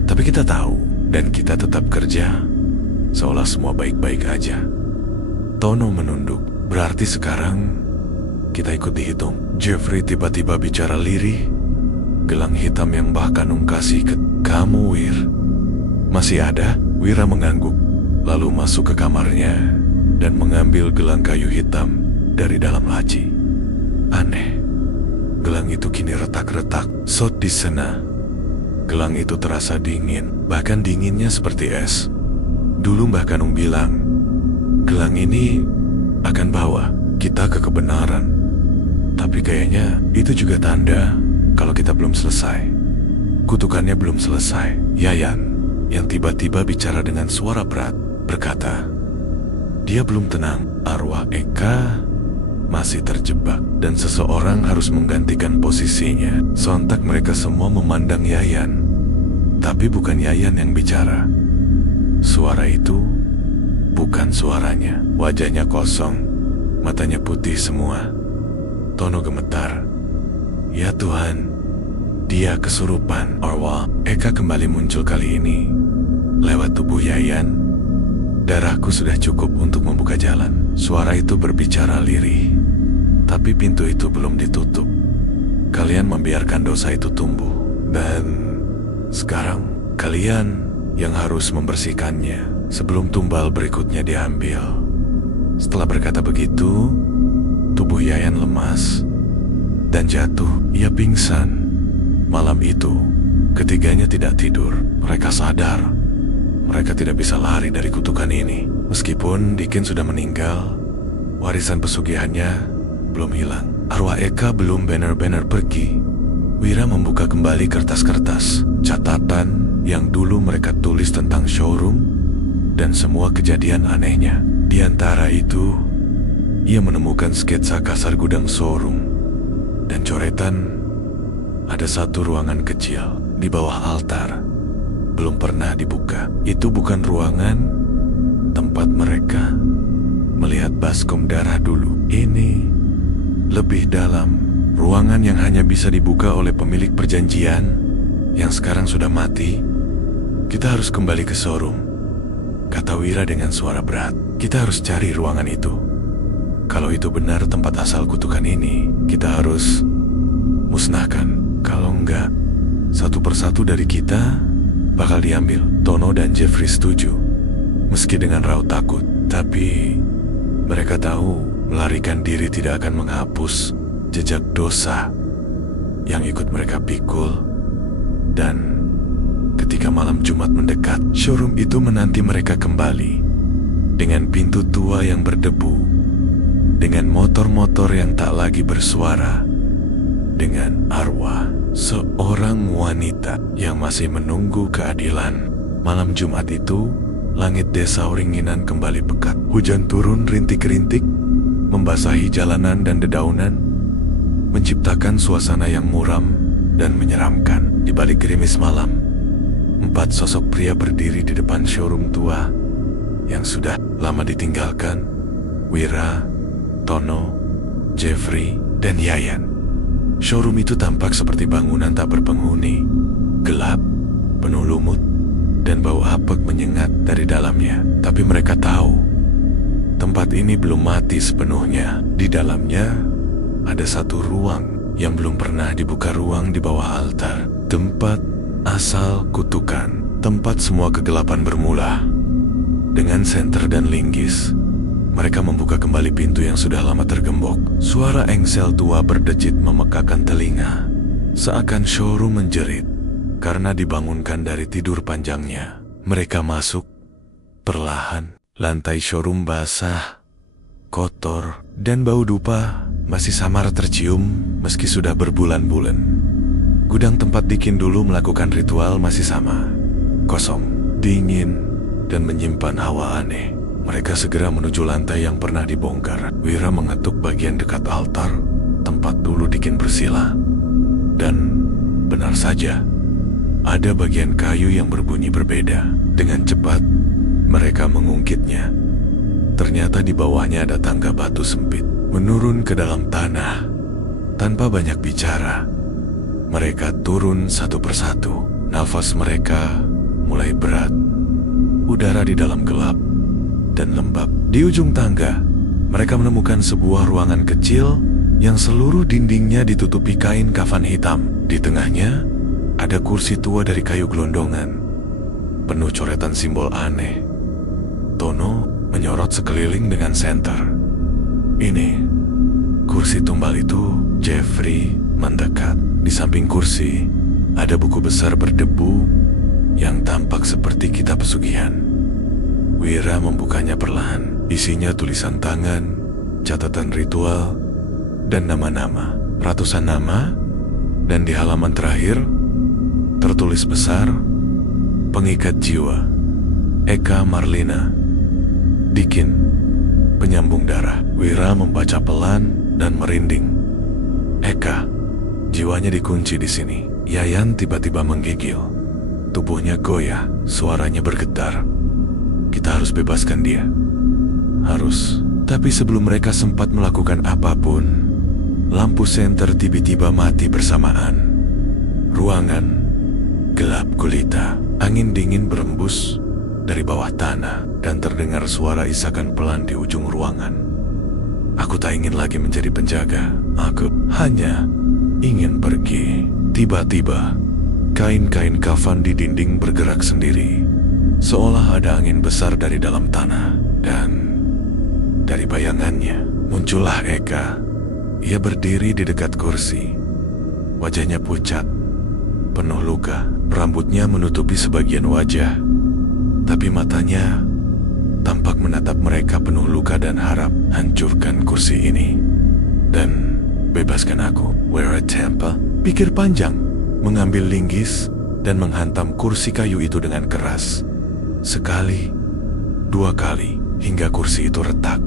Tapi kita tahu dan kita tetap kerja seolah semua baik-baik aja. Tono menunduk. Berarti sekarang kita ikut dihitung. Jeffrey tiba-tiba bicara lirih. Gelang hitam yang Mbah Kanung kasih ke kamu, Wir. Masih ada? Wira mengangguk, lalu masuk ke kamarnya dan mengambil gelang kayu hitam dari dalam laci. Aneh, gelang itu kini retak-retak, sot di sana. Gelang itu terasa dingin, bahkan dinginnya seperti es. Dulu Mbah Kanung bilang, gelang ini akan bawa kita ke kebenaran. Tapi kayaknya itu juga tanda kalau kita belum selesai. Kutukannya belum selesai. Yayan, yang tiba-tiba bicara dengan suara berat, berkata, dia belum tenang. Arwah Eka masih terjebak dan seseorang harus menggantikan posisinya. Sontak mereka semua memandang Yayan. Tapi bukan Yayan yang bicara. Suara itu bukan suaranya. Wajahnya kosong, matanya putih semua. Tono gemetar. Ya Tuhan, dia kesurupan. Arwah Eka kembali muncul kali ini lewat tubuh Yayan. Darahku sudah cukup untuk membuka jalan. Suara itu berbicara lirih, tapi pintu itu belum ditutup. Kalian membiarkan dosa itu tumbuh, dan sekarang kalian yang harus membersihkannya sebelum tumbal berikutnya diambil. Setelah berkata begitu, tubuh Yayan lemas dan jatuh. Ia pingsan. Malam itu, ketiganya tidak tidur. Mereka sadar mereka tidak bisa lari dari kutukan ini. Meskipun Dikin sudah meninggal, warisan pesugihannya belum hilang. Arwah Eka belum benar-benar pergi. Wira membuka kembali kertas-kertas catatan yang dulu mereka tulis tentang showroom dan semua kejadian anehnya. Di antara itu, ia menemukan sketsa kasar gudang showroom dan coretan ada satu ruangan kecil di bawah altar, belum pernah dibuka. Itu bukan ruangan tempat mereka melihat baskom darah dulu. Ini lebih dalam, ruangan yang hanya bisa dibuka oleh pemilik perjanjian yang sekarang sudah mati. Kita harus kembali ke showroom, kata Wira dengan suara berat. Kita harus cari ruangan itu. Kalau itu benar tempat asal kutukan ini, kita harus musnahkan. Kalau enggak, satu persatu dari kita bakal diambil. Tono dan Jeffrey setuju, meski dengan raut takut. Tapi mereka tahu melarikan diri tidak akan menghapus jejak dosa yang ikut mereka pikul. Dan ketika malam Jumat mendekat, showroom itu menanti mereka kembali dengan pintu tua yang berdebu, dengan motor-motor yang tak lagi bersuara, dengan arwah seorang wanita yang masih menunggu keadilan. Malam Jumat itu, langit desa Ringinan kembali pekat. Hujan turun rintik-rintik, membasahi jalanan dan dedaunan, menciptakan suasana yang muram dan menyeramkan. Di balik gerimis malam, 4 sosok pria berdiri di depan showroom tua yang sudah lama ditinggalkan. Wira, Tono, Jeffrey, dan Yayan. Showroom itu tampak seperti bangunan tak berpenghuni, gelap, penuh lumut, dan bau apek menyengat dari dalamnya. Tapi mereka tahu, tempat ini belum mati sepenuhnya. Di dalamnya ada satu ruang yang belum pernah dibuka, ruang di bawah altar. Tempat asal kutukan, tempat semua kegelapan bermula. Dengan senter dan linggis, mereka membuka kembali pintu yang sudah lama tergembok. Suara engsel tua berdecit memekakan telinga, seakan showroom menjerit karena dibangunkan dari tidur panjangnya. Mereka masuk perlahan. Lantai showroom basah, kotor, dan bau dupa masih samar tercium meski sudah berbulan-bulan. Gudang tempat Dikin dulu melakukan ritual masih sama, kosong, dingin, dan menyimpan hawa aneh. Mereka segera menuju lantai yang pernah dibongkar. Wira mengetuk bagian dekat altar, tempat dulu Dikin bersila. Dan benar saja, ada bagian kayu yang berbunyi berbeda. Dengan cepat, mereka mengungkitnya. Ternyata di bawahnya ada tangga batu sempit, menurun ke dalam tanah. Tanpa banyak bicara, mereka turun satu persatu. Nafas mereka mulai berat. Udara di dalam gelap dan lembab. Di ujung tangga, mereka menemukan sebuah ruangan kecil yang seluruh dindingnya ditutupi kain kafan hitam. Di tengahnya, ada kursi tua dari kayu gelondongan, penuh coretan simbol aneh. Tono menyorot sekeliling dengan senter. Ini, kursi tumbal itu. Jeffrey mendekat. Di samping kursi, ada buku besar berdebu yang tampak seperti kitab pesugihan. Wira membukanya perlahan. Isinya tulisan tangan, catatan ritual, dan nama-nama. Ratusan nama, dan di halaman terakhir tertulis besar, pengikat jiwa, Eka Marlina, Dikin, penyambung darah. Wira membaca pelan dan merinding. Eka, jiwanya dikunci di sini. Yayan tiba-tiba menggigil. Tubuhnya goyah, suaranya bergetar. Kita harus bebaskan dia. Harus. Tapi sebelum mereka sempat melakukan apapun, lampu senter tiba-tiba mati bersamaan. Ruangan gelap gulita. Angin dingin berembus dari bawah tanah dan terdengar suara isakan pelan di ujung ruangan. Aku tak ingin lagi menjadi penjaga. Aku hanya ingin pergi. Tiba-tiba, kain-kain kafan di dinding bergerak sendiri, seolah ada angin besar dari dalam tanah. Dan dari bayangannya muncullah Eka. Ia berdiri di dekat kursi. Wajahnya pucat, penuh luka. Rambutnya menutupi sebagian wajah, tapi matanya tampak menatap mereka penuh luka dan harap. Hancurkan kursi ini dan bebaskan aku. Wear a temper. Pikir panjang, mengambil linggis dan menghantam kursi kayu itu dengan keras. Sekali, dua kali, hingga kursi itu retak.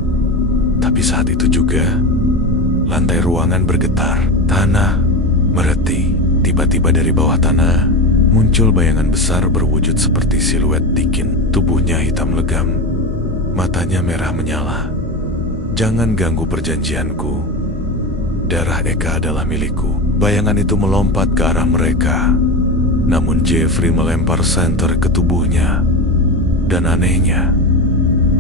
Tapi saat itu juga, lantai ruangan bergetar, tanah mereti. Tiba-tiba dari bawah tanah, muncul bayangan besar berwujud seperti siluet Dikin. Tubuhnya hitam legam, matanya merah menyala. Jangan ganggu perjanjianku. Darah Eka adalah milikku. Bayangan itu melompat ke arah mereka. Namun Jeffrey melempar senter ke tubuhnya. Dan anehnya,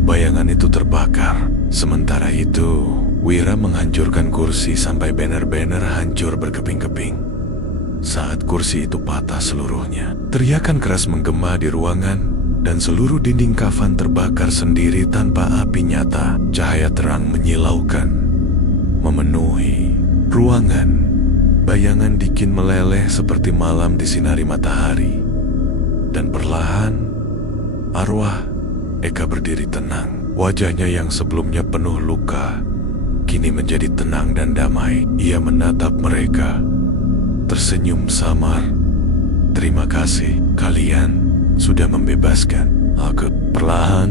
bayangan itu terbakar. Sementara itu, Wira menghancurkan kursi sampai banner-banner hancur berkeping-keping. Saat kursi itu patah seluruhnya, teriakan keras menggema di ruangan dan seluruh dinding kafan terbakar sendiri tanpa api nyata. Cahaya terang menyilaukan, memenuhi ruangan. Bayangan Dikin meleleh seperti malam disinari matahari. Dan perlahan, arwah Eka berdiri tenang. Wajahnya yang sebelumnya penuh luka, kini menjadi tenang dan damai. Ia menatap mereka, tersenyum samar. Terima kasih, kalian sudah membebaskan aku. Perlahan,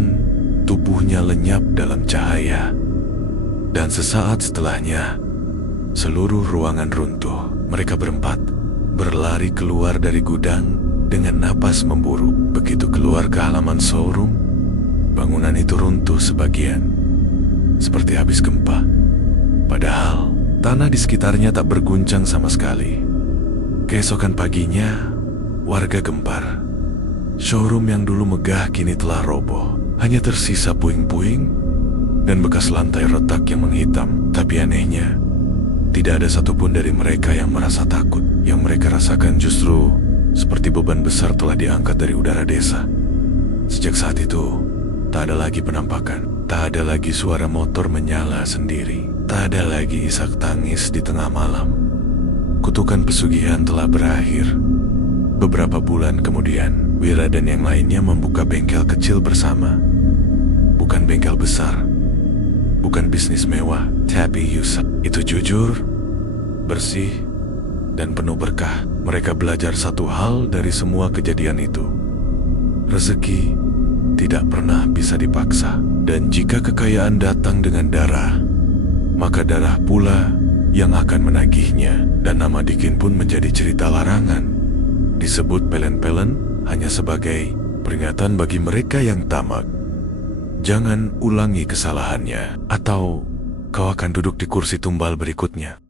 tubuhnya lenyap dalam cahaya. Dan sesaat setelahnya, seluruh ruangan runtuh. Mereka berempat berlari keluar dari gudang dengan napas memburu. Begitu keluar ke halaman showroom, bangunan itu runtuh sebagian, seperti habis gempa. Padahal, tanah di sekitarnya tak berguncang sama sekali. Keesokan paginya, warga gempar. Showroom yang dulu megah kini telah roboh. Hanya tersisa puing-puing dan bekas lantai retak yang menghitam. Tapi anehnya, tidak ada satupun dari mereka yang merasa takut. Yang mereka rasakan justru seperti beban besar telah diangkat dari udara desa. Sejak saat itu, tak ada lagi penampakan. Tak ada lagi suara motor menyala sendiri. Tak ada lagi isak tangis di tengah malam. Kutukan pesugihan telah berakhir. Beberapa bulan kemudian, Wira dan yang lainnya membuka bengkel kecil bersama. Bukan bengkel besar, bukan bisnis mewah, tapi Yusuf itu jujur, bersih, dan penuh berkah. Mereka belajar satu hal dari semua kejadian itu. Rezeki tidak pernah bisa dipaksa. Dan jika kekayaan datang dengan darah, maka darah pula yang akan menagihnya. Dan nama Dikin pun menjadi cerita larangan disebut pelen-pelen hanya sebagai peringatan bagi mereka yang tamak. Jangan ulangi kesalahannya, atau kau akan duduk di kursi tumbal berikutnya.